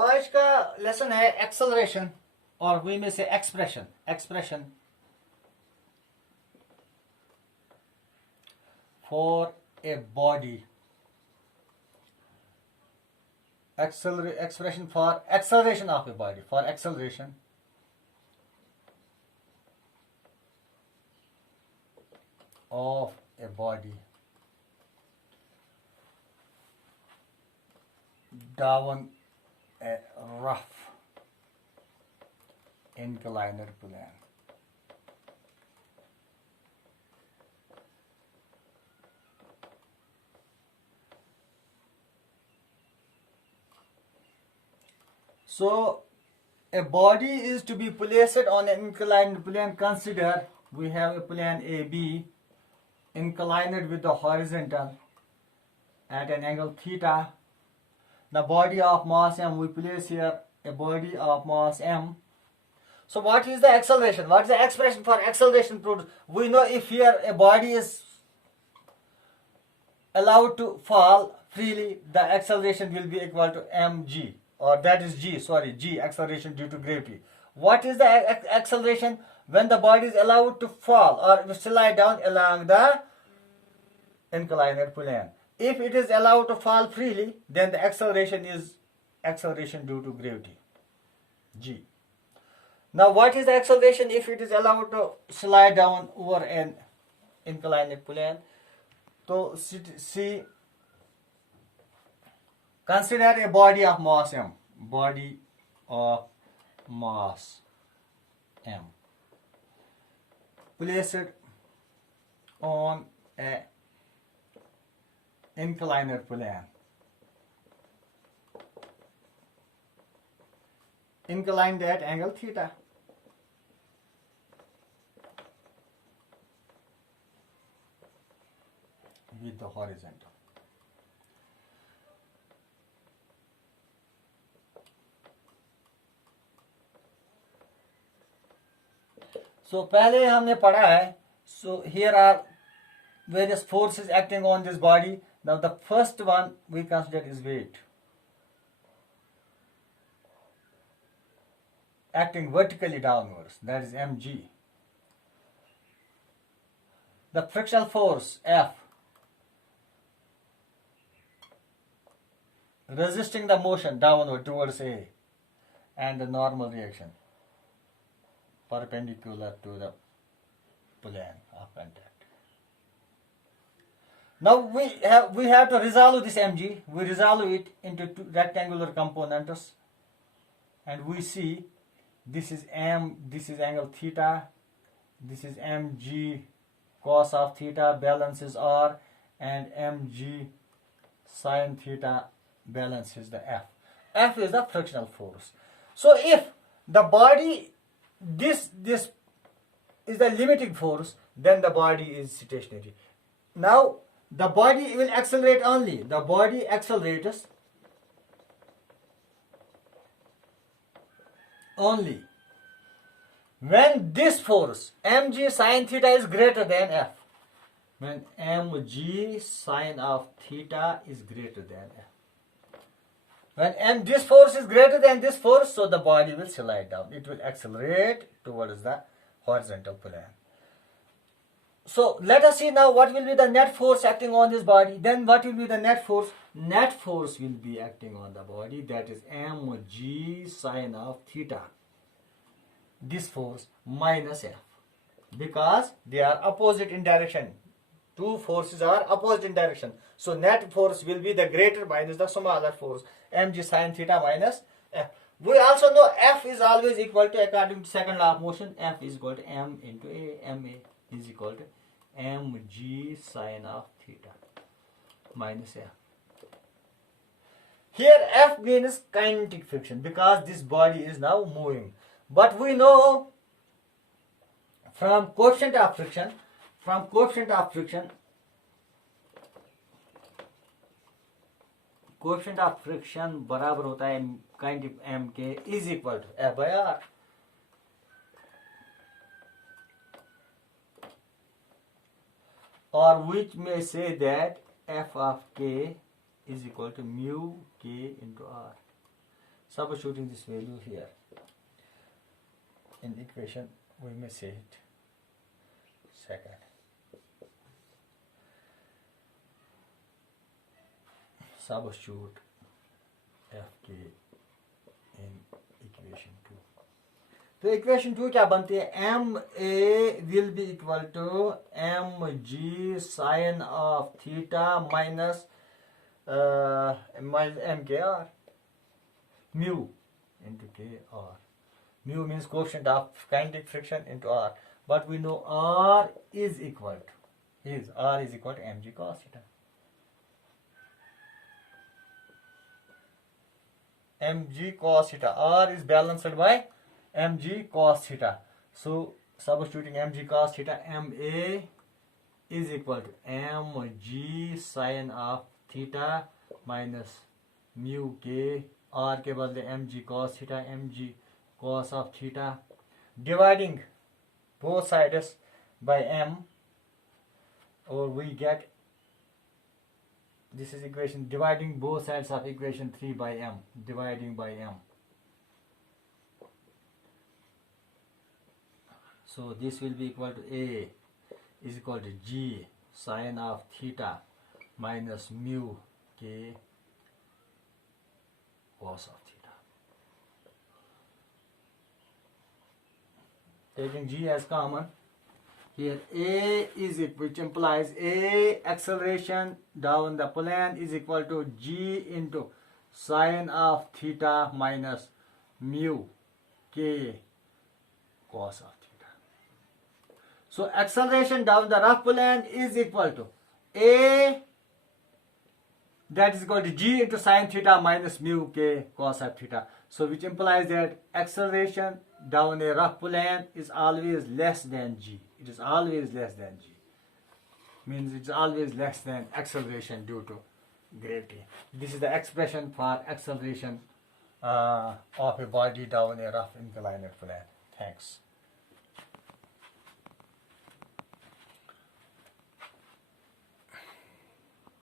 आज का लेसन है एक्सेलरेशन और वी में से expression for a body expression for acceleration of a body, for acceleration of a body down a rough inclined plane. So a body is to be placed on an inclined plane. Consider we have a plane AB inclined with the horizontal at an angle theta. The body of mass m, we place here a body of mass m. So what is the acceleration? What is the expression for acceleration? We know if here a body is allowed to fall freely, the acceleration will be equal to mg, or that is g, acceleration due to gravity. What is the acceleration when the body is allowed to fall or slide down along the inclined plane? If it is allowed to fall freely, then the acceleration is acceleration due to gravity, g. Now what is the acceleration if it is allowed to slide down over an inclined plane? So see, consider a body of mass m, body of mass m, placed on a inclined plane. Inclined at angle theta. With the horizontal. So पहले हमने पढ़ा है. So here are various forces acting on this body. Now the first one we consider is weight. Acting vertically downwards, that is mg. The frictional force F, resisting the motion downward towards A, and the normal reaction perpendicular to the plane of contact. Now we have to resolve this mg. We resolve it into two rectangular components, and we see this is m, this is angle theta, this is mg cos of theta, balances r, and mg sin theta balances the F. F is the frictional force. So if the body, this is the limiting force, then the body is stationary. Now the body will accelerate only. The body accelerates only when this force mg sin theta is greater than F. When mg sin of theta is greater than F. When this force is greater than this force, so the body will slide down. It will accelerate towards the horizontal plane. So let us see now what will be the net force acting on this body. Then what will be the net force? Net force will be acting on the body, that is mg sin of theta. This force minus F, because they are opposite in direction. Two forces are opposite in direction. So net force will be the greater minus the smaller force, mg sin theta minus F. We also know F is always equal to, according to second law of motion, F is equal to m into A. Ma is equal to mg sin of theta minus F. Here F means kinetic friction, because this body is now moving. But we know from coefficient of friction, coefficient of friction बराबर होता है kinetic m के is equal to F by R. Or which may say that F of k is equal to mu k into R. Substituting this value here in equation, we may say it second. Substitute fk in equation 2. तो equation 2 क्या बनती है? M A will be equal to M G sine of theta minus M K R mu into k r. Mu means coefficient of kinetic friction into r, but we know r is equal to mg cos theta. Mg cos theta. R is balanced by mg cos theta. So substituting mg cos theta, ma is equal to mg sin of theta minus mu k. R के बदले mg cos theta, mg cos of theta, dividing both sides by m, or we get, this is equation, dividing both sides of equation 3 by m, dividing by m. So this will be equal to a is equal to g sin of theta minus mu k cos of theta. Taking g as common, here a is it, which implies a acceleration down the plane is equal to g into sin of theta minus mu k cos of theta. So acceleration down the rough plane is equal to a, that is equal to g into sin theta minus mu k cos of theta. So which implies that acceleration down a rough plane is always less than g. It is always less than g. Means it's always less than acceleration due to gravity. This is the expression for acceleration of a body down a rough inclined plane. Thanks.